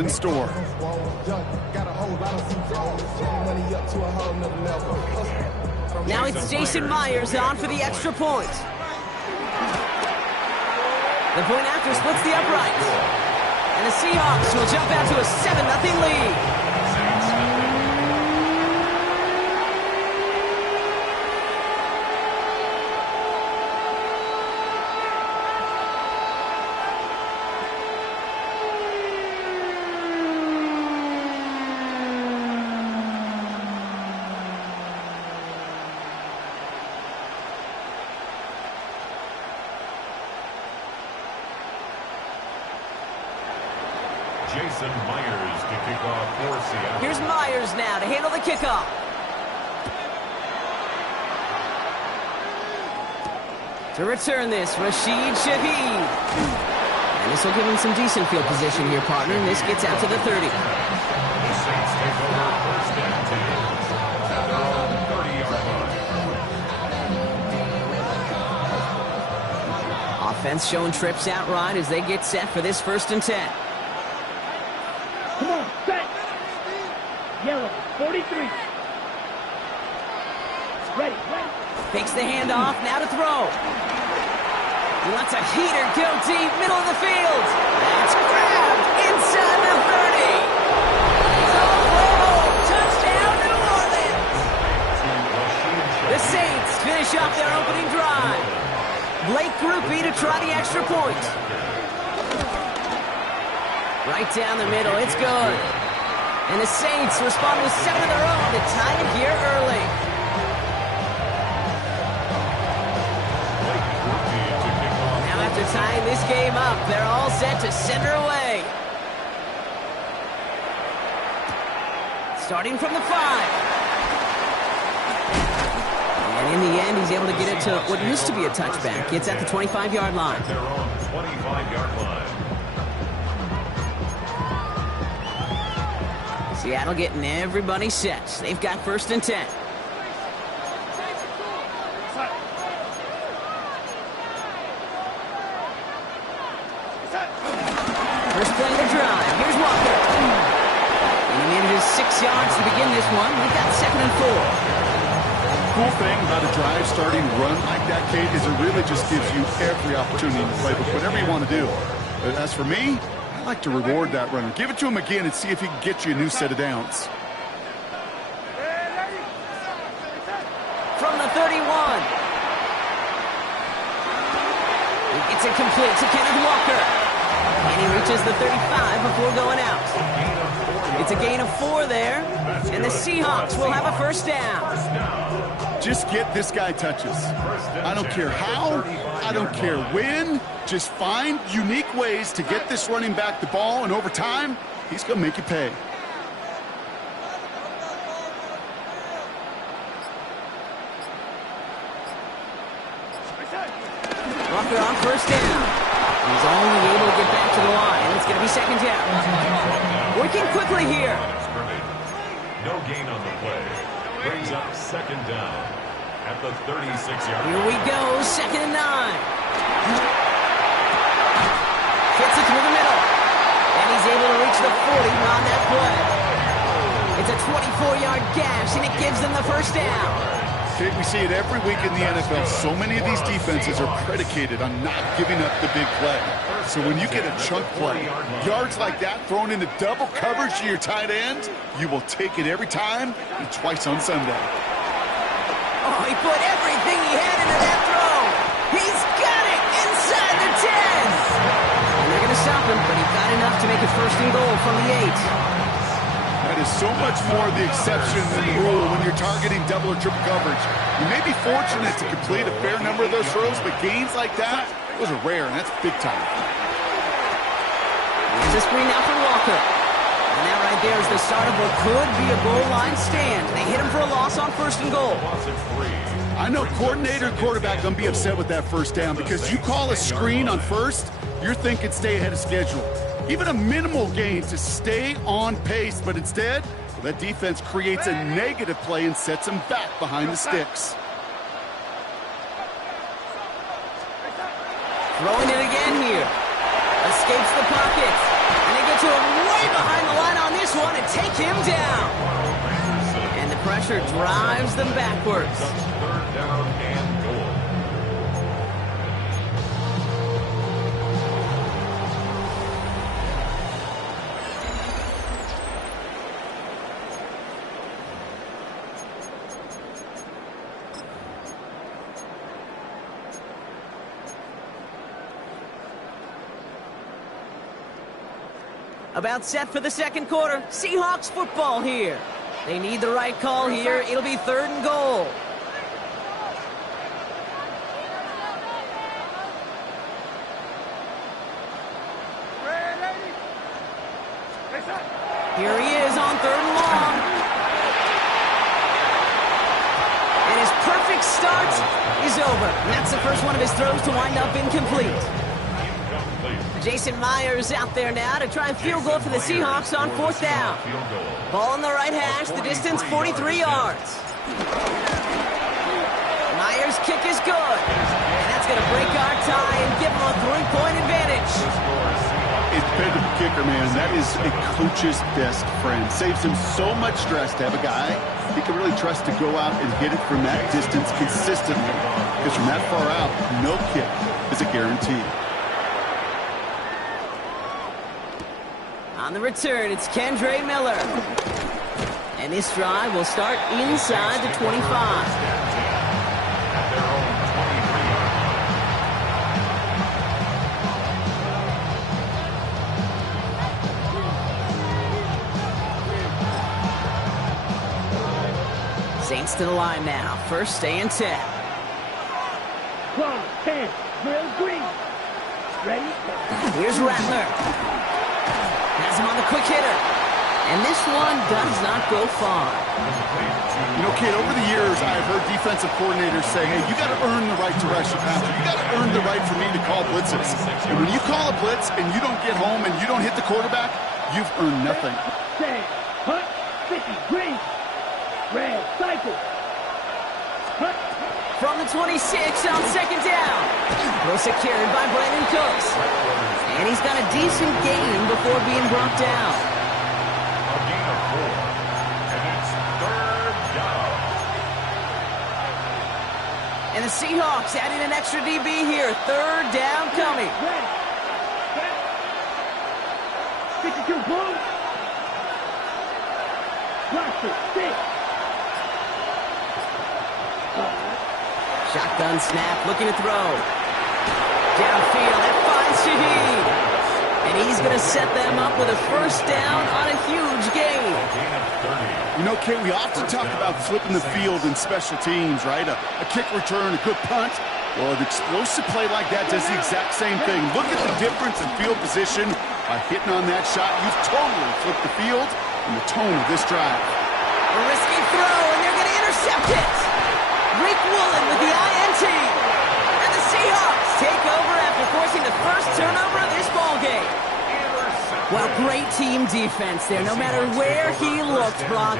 in store. Now it's Jason Myers on for the extra point. The point after splits the uprights. And the Seahawks will jump out to a 7-0 lead. Jason Myers to kick off for Seattle. Here's Myers now to handle the kickoff. To return this, Rashid Shaheed. And this will give him some decent field position here, partner. And this gets out to the 30. The Saints take over first and 10 at their own 30-yard line. Offense showing trips out right as they get set for this 1st and 10. Come on, set. Yellow, 43. Ready. Takes the handoff, now to throw. He lets a heater go deep, middle of the field. That's grabbed inside the 30. He's all rolled. Touchdown, New Orleans. The Saints finish off their opening drive. Blake Groupie to try the extra point. Right down the middle, it's good. And the Saints respond with 7 of their own to tie it here early. Now after tying this game up, they're all set to send her away. Starting from the 5. And in the end, he's able to get it to what used to be a touchback. Gets at the 25-yard line. Their own 25-yard line. Seattle getting everybody set. They've got 1st and 10. First play of the drive. Here's Walker. And he manages 6 yards to begin this one. We've got 2nd and 4. Cool thing about a drive starting run like that, Kate, is it really just gives you every opportunity to play with whatever you want to do. But as for me, I like to reward that runner. Give it to him again and see if he can get you a new set of downs. From the 31. He gets it complete to Kenneth Walker. And he reaches the 35 before going out. It's a gain of 4 there. And the Seahawks will have a 1st down. Just get this guy touches. I don't care how, I don't care when. Just find unique ways to get this running back the ball, and over time, he's going to make you pay. Walker on 1st down. He's only able to get back to the line. It's going to be 2nd down. Working quickly here. No gain on the play. Brings up 2nd down at the 36-yard line. Here we go, 2nd and 9. Gets it through the middle. And he's able to reach the 40 on that play. It's a 24-yard gash, and it gives them the 1st down. Kate, we see it every week in the NFL. So many of these defenses are predicated on not giving up the big play. So when you get a chunk play, yards like that thrown into double coverage to your tight end, you will take it every time and twice on Sunday. Oh, he put everything he had into that throw. He's got it inside the 10. And they're going to stop him, but he got enough to make it 1st and goal from the 8. That is so much more the exception than the rule when you're targeting double or triple coverage. You may be fortunate to complete a fair number of those throws, but gains like that, those are rare, and that's big time. Here's a screen now for Walker. And that right there is the start of what could be a goal line stand. They hit him for a loss on 1st and goal. I know coordinator and quarterback going to be upset with that 1st down because you call a screen on 1st, you're thinking stay ahead of schedule. Even a minimal gain to stay on pace, but instead, that defense creates a negative play and sets them back behind the sticks. Throwing it again here. Escapes the pocket. And they get to him way behind him down. And the pressure drives them backwards. Third down and goal. About set for the second quarter. Seahawks football here. They need the right call here. It'll be 3rd and goal. Here he is on 3rd and long. And his perfect start is over. And that's the first one of his throws to wind up incomplete. Jason Myers out there now to try and field goal for the Seahawks on 4th down. Ball on the right hash, the distance 43 yards. Myers' kick is good. And that's going to break our tie and give him a 3-point advantage. It's dependable kicker, man. That is a coach's best friend. Saves him so much stress to have a guy he can really trust to go out and hit it from that distance consistently. Because from that far out, no kick is a guarantee. On the return, it's Kendre Miller. And this drive will start inside the 25. Saints to the line now. First and 10. 12, 10, Will Green. Ready? Here's Rattler. Has him on the quick hitter. And this one does not go far. You know, Kate, over the years, I've heard defensive coordinators say, hey, you got to earn the right to rush the passer. You got to earn the right for me to call blitzes. And when you call a blitz and you don't get home and you don't hit the quarterback, you've earned nothing. Set, hunt, 50, green. Red, cycle. Hunt. From the 26 on 2nd down. Well secured by Brandon Cooks. And he's got a decent gain before being brought down. A gain of 4. And it's 3rd down. And the Seahawks adding an extra DB here. 3rd down coming. Ready. Set. 52 blue. Watch it. 6. Shotgun snap, looking to throw. Downfield, that finds Shaheed. And he's going to set them up with a 1st down on a huge gain. You know, Kate, we often talk about flipping the field in special teams, right? A kick return, a good punt. Well, an explosive play like that does the exact same thing. Look at the difference in field position. By hitting on that shot, you've totally flipped the field and the tone of this drive. A risky throw, and they're going to intercept it. Rick Woolen with the INT. And the Seahawks take over after forcing the first turnover of this ballgame. Well, great team defense there, no matter where he looked, Brock.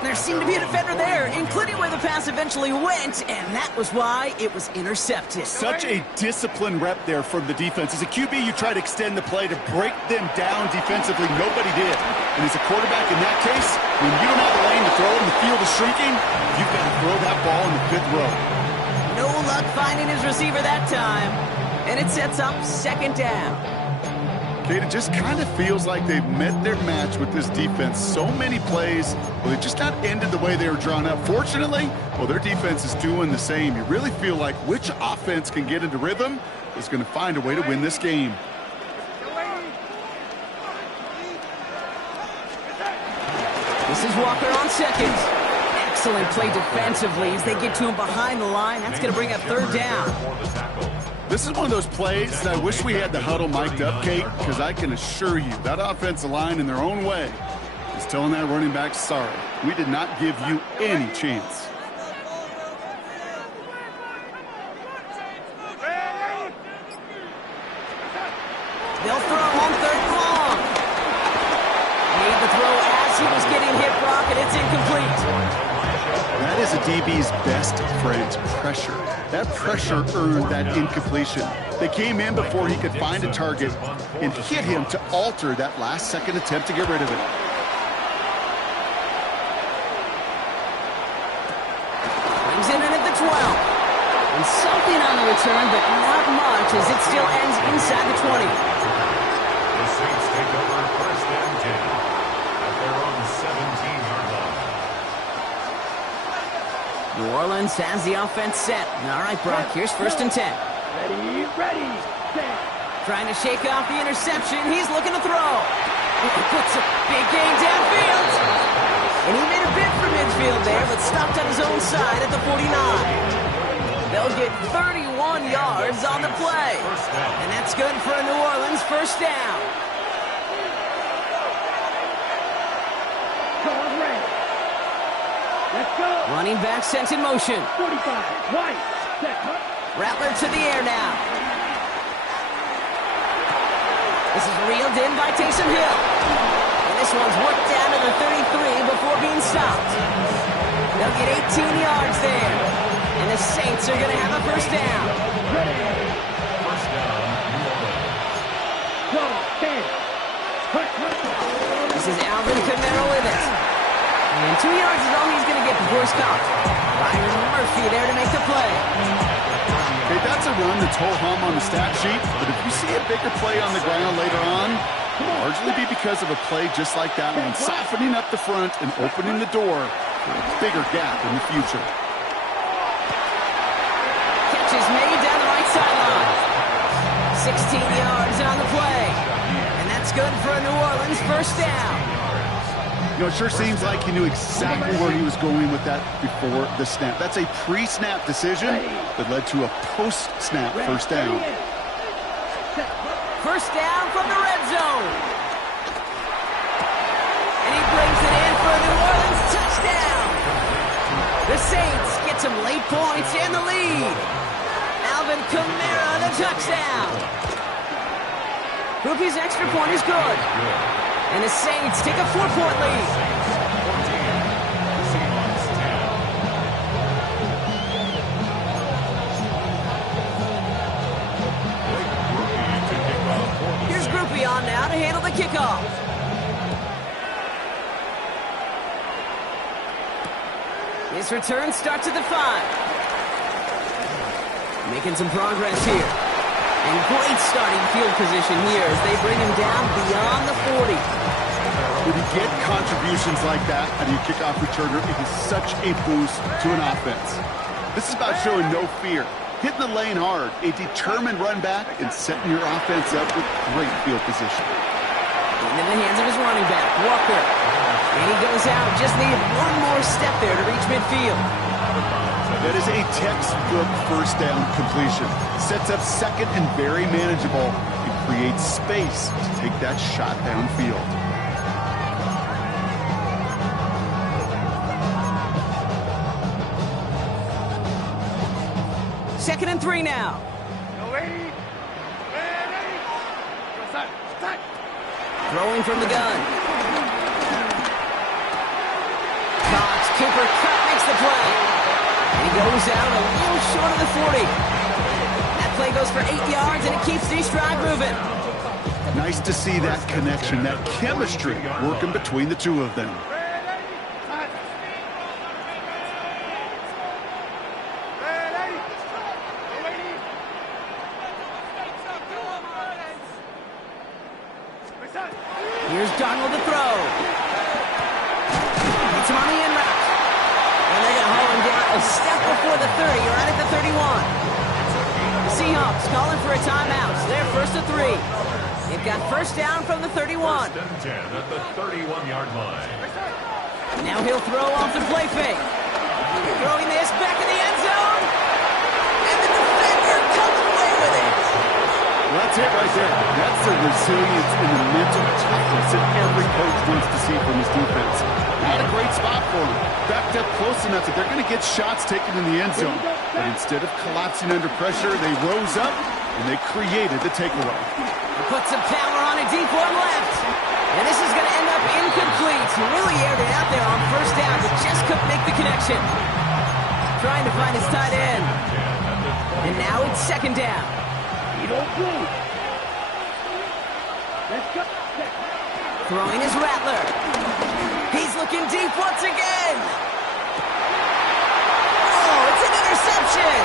There seemed to be a defender there, including where the pass eventually went, and that was why it was intercepted. Such a disciplined rep there from the defense. As a QB, you try to extend the play to break them down defensively. Nobody did. And as a quarterback in that case, when you don't have a lane to throw and the field is shrinking, you've got to throw that ball in the 5th row. No luck finding his receiver that time. And it sets up 2nd down. Kate, it just kind of feels like they've met their match with this defense. So many plays, well, they just not ended the way they were drawn up. Fortunately, well, their defense is doing the same. You really feel like which offense can get into rhythm is going to find a way to win this game. This is Walker on 2nd. Excellent play defensively as they get to him behind the line. That's going to bring up 3rd down. This is one of those plays that I wish we had the huddle mic'd up, Kate, because I can assure you that offensive line in their own way is telling that running back, sorry, we did not give you any chance. They'll throw on 3rd and long. Made the throw as he was getting hit, Brock, and it's incomplete. That is a DB's best friend, pressure. That pressure earned that incompletion. They came in before he could find a target and hit him to alter that last-second attempt to get rid of it. something on the return, but not much as it still ends inside the 20. The Saints take over first and 10 at their own 17-yard line. New Orleans has the offense set. All right, Brock, here's first and 10. Ready, ready, set. Trying to shake off the interception. He's looking to throw. He puts a big game downfield. And he made a bid for midfield there, but stopped on his own side at the 49. They'll get 31 yards on the play. And that's good for a New Orleans first down. Going red. Let's go. Running back sent in motion. 45, right, set, huh? Rattler to the air now. This is reeled in by Taysom Hill. And this one's worked down to the 33 before being stopped. They'll get 18 yards there. And the Saints are going to have a first down. First down, New Orleans. Go, 10. Hut, hut. This is Alvin Kamara with it. And 2 yards is all he's going to get before he's stopped. Byron Murphy there to make the play. Okay, that's a run that's ho-hum on the stat sheet, but if you see a bigger play on the ground later on, it'll largely be because of a play just like that one, softening up the front and opening the door for a bigger gap in the future. Catch is made down the right sideline. 16 yards on the play. And that's good for a New Orleans first down. You know, it sure seems like he knew exactly where he was going with that before the snap. That's a pre-snap decision that led to a post-snap first down. First down from the red zone. And he brings it in for a New Orleans touchdown. The Saints get some late points in the lead. Alvin Kamara, the touchdown. Groupie's extra point is good. And the Saints take a 4-point lead. Here's Groupie on now to handle the kickoff. His return starts at the 5. Making some progress here. And great starting field position here as they bring him down beyond the 40. When you get contributions like that out of your kickoff returner, it is such a boost to an offense. This is about showing no fear, hitting the lane hard, a determined run back, and setting your offense up with great field position. Into the hands of his running back, Walker. And he goes out, just needed one more step there to reach midfield. That is a textbook first down completion. Sets up second and very manageable and creates space to take that shot downfield. Second and 3 now. Throwing from the gun. Cox, Cooper Kupp makes the play. He goes out a little short of the 40. That play goes for 8 yards, and it keeps the stride moving. Nice to see that connection, that chemistry working between the two of them. Here's Darnold to throw. It's him on the in route. And they're going to haul him down a step before the 30, right at the 31. The Seahawks calling for a timeout. So they're first to 3. They've got first down from the 31. First and 10 at the 31-yard line. Now he'll throw off the play fake. Throwing this back in the end zone. And the defender comes away with it. Well, that's it right there. That's the resilience and the mental toughness that every coach wants to see from his defense. Not a great spot for him. Backed up close enough that they're going to get shots taken in the end zone. But instead of collapsing under pressure, they rose up and they created the takeaway. Put some power on a deep one left. And this is going to end up incomplete. He really aired it out there on first down, but just couldn't make the connection. Trying to find his tight end. And now it's second down. You don't move. Let's go. Throwing his Rattler. He's looking deep once again. Oh, it's an interception.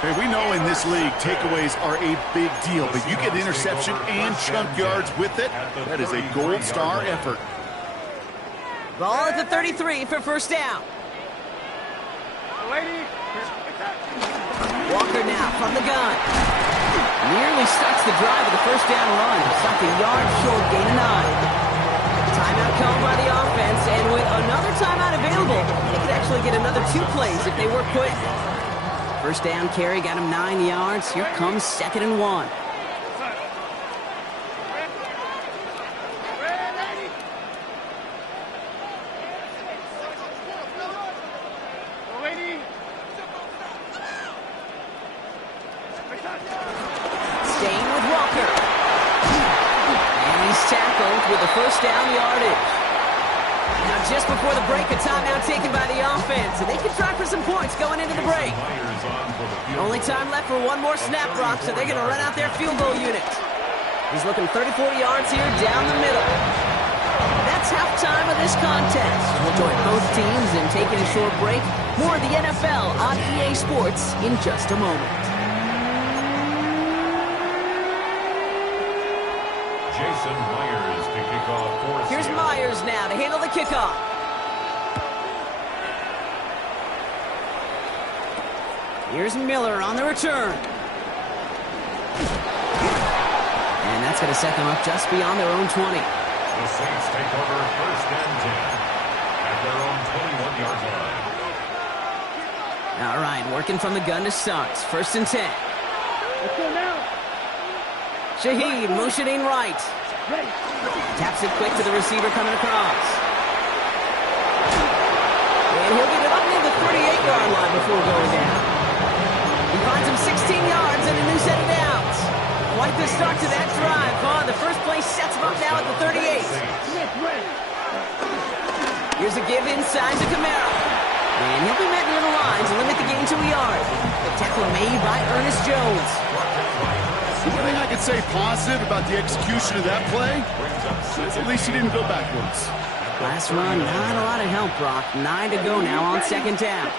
Hey, we know in this league, takeaways are a big deal, but you get interception and chunk yards with it. That is a gold star effort. Ball at the 33 for first down. Walker now from the gun. Nearly starts the drive with a first down run. Stopped a yard short, gain of 9. Timeout called by the offense, and with another timeout available, they could actually get another 2 plays if they work quick. First down carry got him 9 yards. Here comes 2nd and 1. Staying with Walker. And he's tackled with a first down yardage. Now just before the break, a timeout taken by the offense, and they can try for some points going into the break. Only time left for one more snap, Brock, so they're going to run out their field goal unit. He's looking 34 yards here down the middle. That's halftime of this contest. We'll join both teams in taking a short break. More of the NFL on EA Sports in just a moment. Jason Myers to kick off for Here's Seattle. Myers now to handle the kickoff. Here's Miller on the return. And that's going to set them up just beyond their own 20. The Saints take over first and 10 at their own 21-yard line. All right, working from the gun to start. First and 10. Let's go now. Shaheed motioning right. Ready. Taps it quick to the receiver coming across. And he'll get it up near the 38-yard line before going down. He finds him 16 yards and a new set of downs. Quite the start to that drive, huh? The first play sets him up now at the 38. Smith ready. Here's a give inside to Kamara. And he'll be met near the line to limit the gain to a yard. The tackle made by Ernest Jones. The only thing I could say positive about the execution of that play is at least he didn't go backwards. Last run, not a lot of help, Brock. 9 to go now on second down.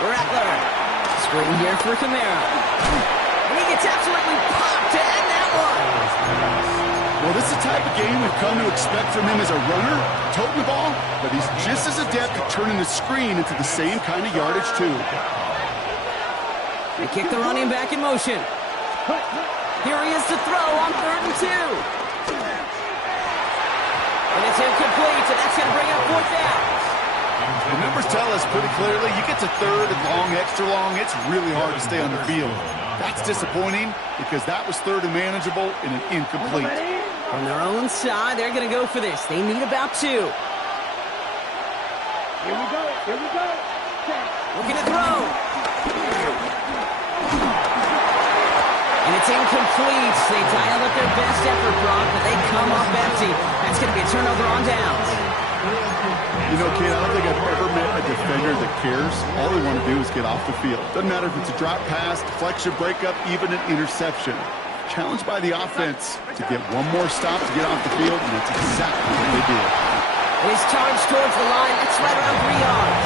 Rattler. Screen here for Kamara. And he gets absolutely popped to end that one. Well, this is the type of game we've come to expect from him as a runner, toting the ball, but he's just as adept at turning the screen into the same kind of yardage, too. They kick the running back in motion. Here he is to throw on 3rd and 2. And it's incomplete, and that's going to bring up 4th down. The numbers tell us pretty clearly, you get to 3rd and long, extra long, it's really hard to stay on the field. That's disappointing because that was 3rd and manageable and an incomplete. On their own side, they're going to go for this. They need about 2. Here we go. Here we go. Looking to throw. And it's incomplete. They dialed up their best effort, Brock, but they come up empty. That's going to be a turnover on downs. You know, kid, I don't think I've ever met a defender that cares. All they want to do is get off the field. Doesn't matter if it's a drop pass, deflection, breakup, even an interception. Challenged by the offense to get one more stop to get off the field, and that's exactly what they did. His charge towards the line, that's right around 3 yards.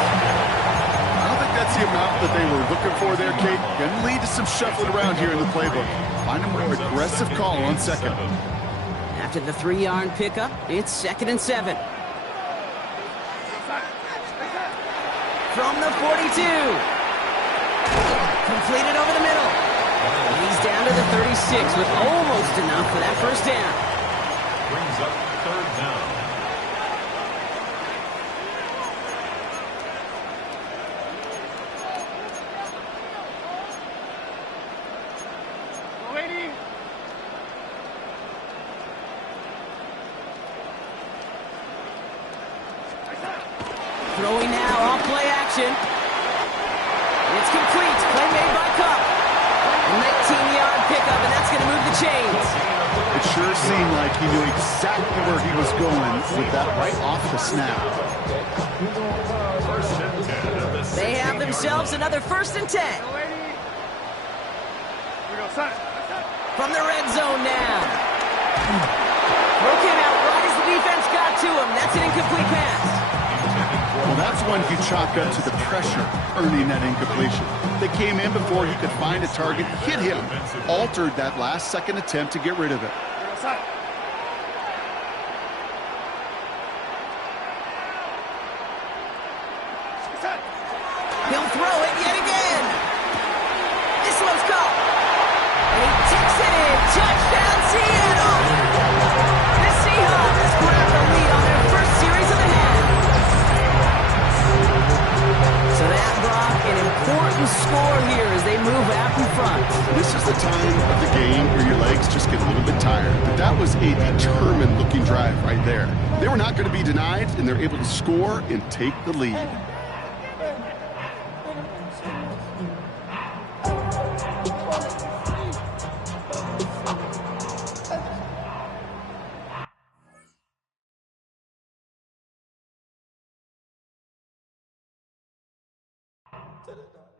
I don't think that's the amount that they were looking for there, Kate. Going to lead to some shuffling around here in the playbook. Find a more aggressive call on second. After the 3-yard pickup, it's 2nd and 7. From the 42. Completed over the middle. And he's down to the 36 with almost enough for that first down. Brings up 3rd down. Throwing now off play action. It's complete. Play made by Cup. A 19-yard pickup, and that's going to move the chains. It sure seemed like he knew exactly where he was going with that right off the snap. First and 10 at the They have themselves another 1st and 10. From the red zone now. Broke him out right as the defense got to him. That's an incomplete pass. Well, that's one you chalk up to the pressure earning that incompletion. They came in before he could find a target, hit him, altered that last-second attempt to get rid of it. He'll throw it yet again. This one's caught. And he takes it in. Touchdown, Seattle. The Seahawks grab the lead on their first series of the half. So that brought an important score here as they move out in front. This is the time of the game where your legs just get a little bit tired. But that was a determined-looking drive right there. They were not going to be denied, and they're able to score and take the lead. Da, da, da.